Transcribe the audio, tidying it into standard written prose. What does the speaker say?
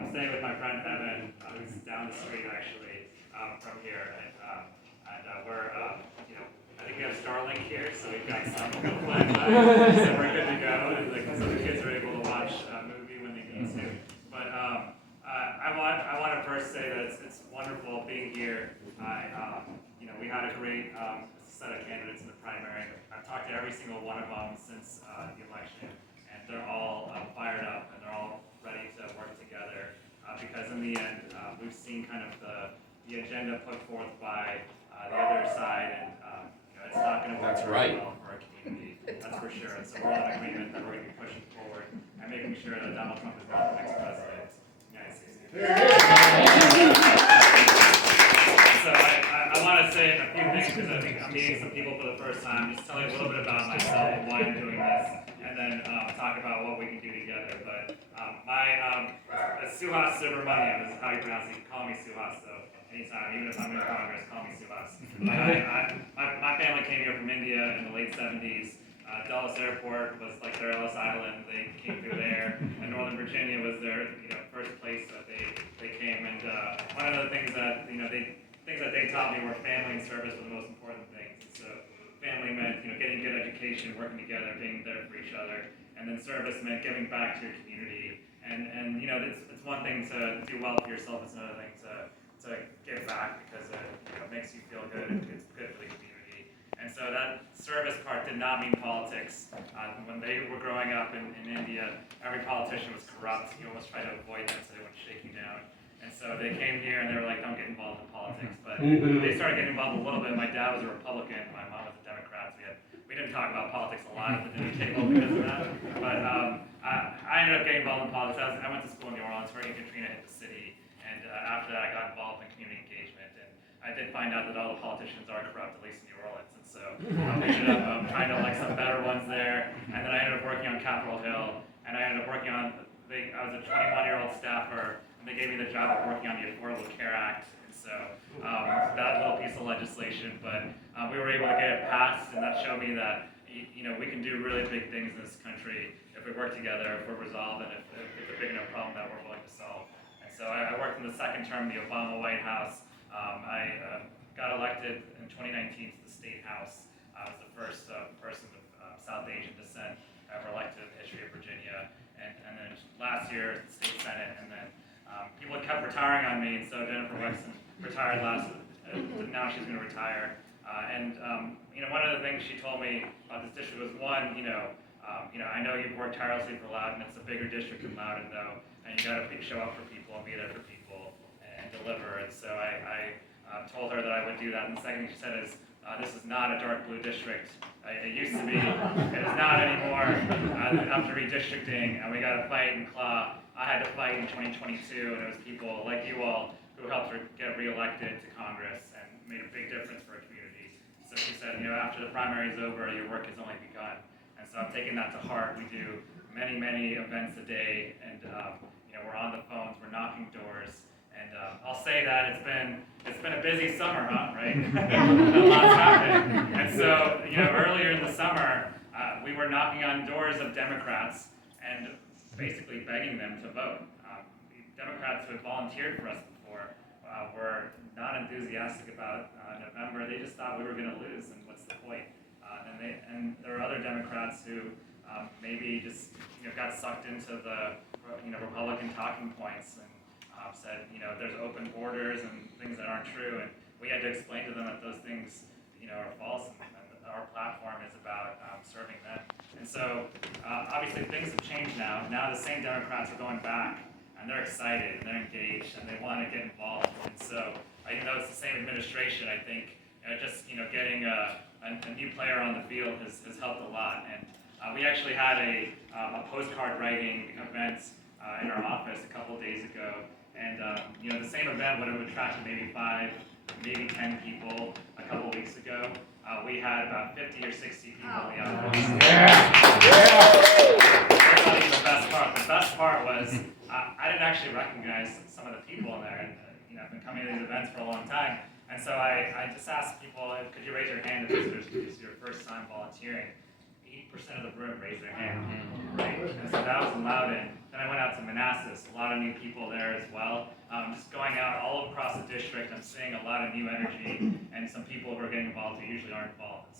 I'm staying with my friend Evan, who's down the street actually from here, and we're, I think we have Starlink here, so we've got some Wi-Fi, so we're good to go, and so the kids are able to watch a movie when they need to. But I want to first say that it's wonderful being here. We had a great set of candidates in the primary. I've talked to every single one of them since the election, and they're all fired up and they're all ready to work together because in the end, we've seen kind of the agenda put forth by the other side, and it's not going to work very well for our community. That's for sure. And so we're all in agreement that we're going to be pushing forward and making sure that Donald Trump is not the next president of the United States. So I want to say a few things because I think I'm meeting some people for the first time. Just tell you a little bit about myself and why I'm doing this, and then talk about what we can do together. But Suhas Subramanyam is how you pronounce it. You can call me Suhas, though, anytime. Even if I'm in Congress, call me Suhas. My family came here from India in the late 70s. Dulles Airport was like their Ellis Island. They came through there, and Northern Virginia was their first place that they came. And one of the things that they taught me were family and service were the most important things. So family meant getting good education, working together, being there for each other, and then service meant giving back to your community. And it's one thing to do well for yourself. It's another thing to give back because it makes you feel good and it's good for the community. And so that service part did not mean politics. When they were growing up in India, every politician was corrupt. You almost tried to avoid them so they wouldn't shake you down. And so they came here and they were like, don't get involved in politics. But they started getting involved a little bit. My dad was a Republican, my mom was a Democrat. So we didn't talk about politics a lot at the dinner table because of that. But I ended up getting involved in politics. I went to school in New Orleans. Hurricane Katrina hit the city. And after that, I got involved in community engagement. And I did find out that all the politicians are corrupt, at least in New Orleans. And so we ended up trying to elect some better ones there. And then I ended up working on Capitol Hill. And I ended up working on, I was a 21-year-old staffer. And they gave me the job of working on the Affordable Care Act, and so that little piece of legislation, but we were able to get it passed, and that showed me that we can do really big things in this country if we work together, if we're resolved, and if it's a big enough problem that we're willing to solve. And so I worked in the second term of the Obama White House. I got elected in 2019 to the State House. I was the first person of South Asian descent ever elected in the history of Virginia, and then last year the State Senate, and then people kept retiring on me, and so Jennifer Wexton retired now she's going to retire. One of the things she told me about this district was one, I know you've worked tirelessly for Loudoun. It's a bigger district than Loudoun, though, and you got to show up for people and be there for people and deliver. And so I told her that I would do that. And the second thing she said is, this is not a dark blue district. It used to be. It is not anymore. After redistricting, and we got to fight and claw. I had to fight in 2022, and it was people like you all who helped her get reelected to Congress and made a big difference for our community. So she said, after the primary is over, your work has only begun. And so I'm taking that to heart. We do many, many events a day, and we're on the phones, we're knocking doors. And I'll say that it's been a busy summer, huh? Right? A lot's happened. And so earlier in the summer, we were knocking on doors of Democrats and basically begging them to vote. Democrats who had volunteered for us before were not enthusiastic about November. They just thought we were going to lose, and what's the point? And there were other Democrats who maybe just got sucked into the Republican talking points and said there's open borders and things that aren't true, and we had to explain to them that those things are false, and our platform is about serving them. And so obviously things have changed now. Now the same Democrats are going back, and they're excited and they're engaged and they want to get involved. And so even though it's the same administration, I think just getting a new player on the field has helped a lot. And we actually had a postcard writing event in our office a couple of days ago. And the same event would have attracted maybe 5, maybe 10 people a couple of weeks ago. We had about 50 or 60 people in the office. I'll tell you the best part. The best part was I didn't actually recognize some of the people in there. And I've been coming to these events for a long time. And so I just asked people, could you raise your hand if this is your first time volunteering? 8% of the room raised their hand, right? And so that was in Loudoun. Then I went out to Manassas, a lot of new people there as well. Just going out all across the district, I'm seeing a lot of new energy and some people who are getting involved who usually aren't involved.